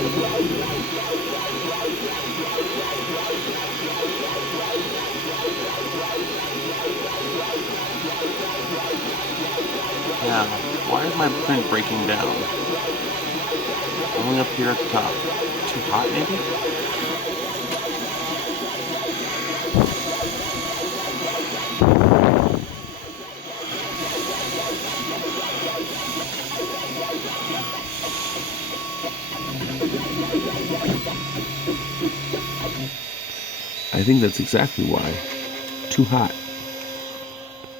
Now, why is my print breaking down? Only up here at the top. Too hot, maybe? I think that's exactly why. Too hot.